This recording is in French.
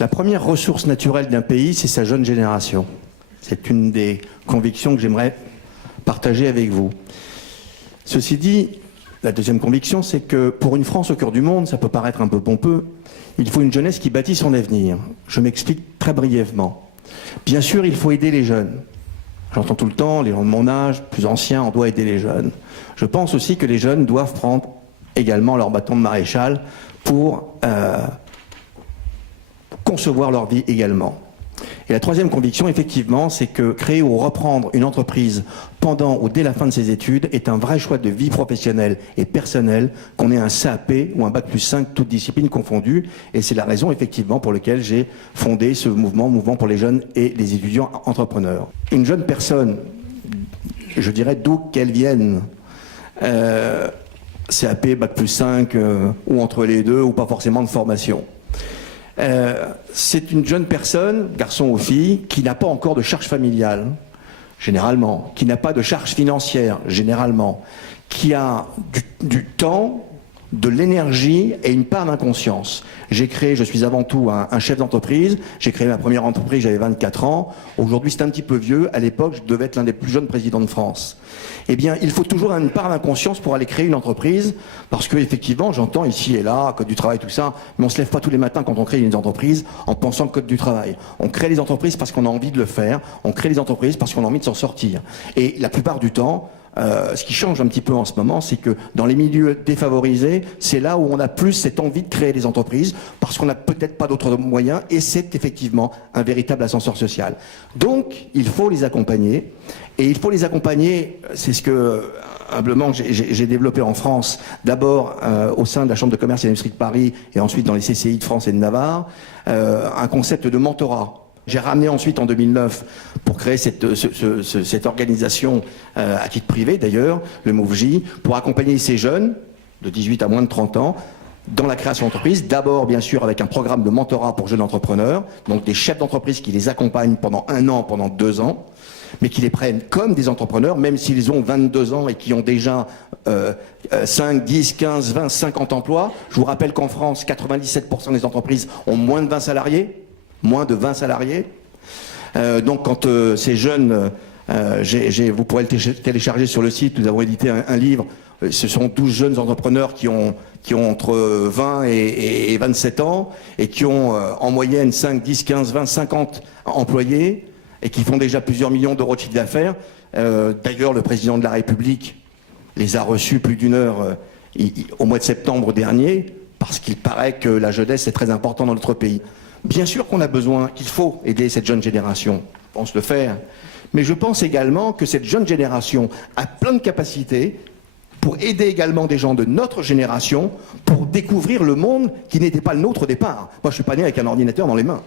La première ressource naturelle d'un pays, c'est sa jeune génération. C'est une des convictions que j'aimerais partager avec vous. Ceci dit, la deuxième conviction, c'est que pour une France au cœur du monde, ça peut paraître un peu pompeux, il faut une jeunesse qui bâtit son avenir. Je m'explique très brièvement. Bien sûr, il faut aider les jeunes. J'entends tout le temps, les gens de mon âge, plus anciens, on doit aider les jeunes. Je pense aussi que les jeunes doivent prendre également leur bâton de maréchal pour concevoir leur vie également. Et la troisième conviction, effectivement, c'est que créer ou reprendre une entreprise pendant ou dès la fin de ses études est un vrai choix de vie professionnelle et personnelle, qu'on ait un CAP ou un bac+5, toutes disciplines confondues. Et c'est la raison, effectivement, pour laquelle j'ai fondé ce mouvement pour les jeunes et les étudiants entrepreneurs. Une jeune personne, je dirais d'où qu'elle vienne, CAP, bac+5, ou entre les deux, ou pas forcément de formation. C'est une jeune personne, garçon ou fille, qui n'a pas encore de charge familiale, généralement, qui n'a pas de charge financière, généralement, qui a du temps, de l'énergie et une part d'inconscience. Je suis avant tout un chef d'entreprise, j'ai créé ma première entreprise, j'avais 24 ans, aujourd'hui c'est un petit peu vieux, à l'époque je devais être l'un des plus jeunes présidents de France. Eh bien, il faut toujours une part d'inconscience pour aller créer une entreprise, parce que effectivement, j'entends ici et là, code du travail, tout ça, mais on se lève pas tous les matins quand on crée une entreprise en pensant au code du travail. On crée les entreprises parce qu'on a envie de le faire, on crée les entreprises parce qu'on a envie de s'en sortir. Et la plupart du temps, ce qui change un petit peu en ce moment, c'est que dans les milieux défavorisés, c'est là où on a plus cette envie de créer des entreprises, parce qu'on n'a peut-être pas d'autres moyens, et c'est effectivement un véritable ascenseur social. Donc, il faut les accompagner, et il faut les accompagner, c'est ce que, humblement, j'ai développé en France, d'abord au sein de la Chambre de commerce et d'industrie de Paris, et ensuite dans les CCI de France et de Navarre, un concept de mentorat. J'ai ramené ensuite en 2009, pour créer cette organisation à titre privé d'ailleurs, le MoveJ, pour accompagner ces jeunes de 18 à moins de 30 ans dans la création d'entreprise. D'abord, bien sûr, avec un programme de mentorat pour jeunes entrepreneurs, donc des chefs d'entreprise qui les accompagnent pendant 1 an, pendant 2 ans, mais qui les prennent comme des entrepreneurs, même s'ils ont 22 ans et qui ont déjà 5, 10, 15, 20, 50 emplois. Je vous rappelle qu'en France, 97% des entreprises ont moins de 20 salariés. Moins de 20 salariés. Donc quand ces jeunes, vous pourrez le télécharger sur le site, nous avons édité un livre, ce sont 12 jeunes entrepreneurs qui ont entre 20 et 27 ans et qui ont en moyenne 5, 10, 15, 20, 50 employés et qui font déjà plusieurs millions d'euros de chiffre d'affaires. D'ailleurs, le président de la République les a reçus plus d'1 heure au mois de septembre dernier, parce qu'il paraît que la jeunesse est très importante dans notre pays. Bien sûr qu'on a besoin, qu'il faut aider cette jeune génération, je pense le faire, mais je pense également que cette jeune génération a plein de capacités pour aider également des gens de notre génération pour découvrir le monde qui n'était pas le nôtre au départ. Moi je ne suis pas né avec un ordinateur dans les mains.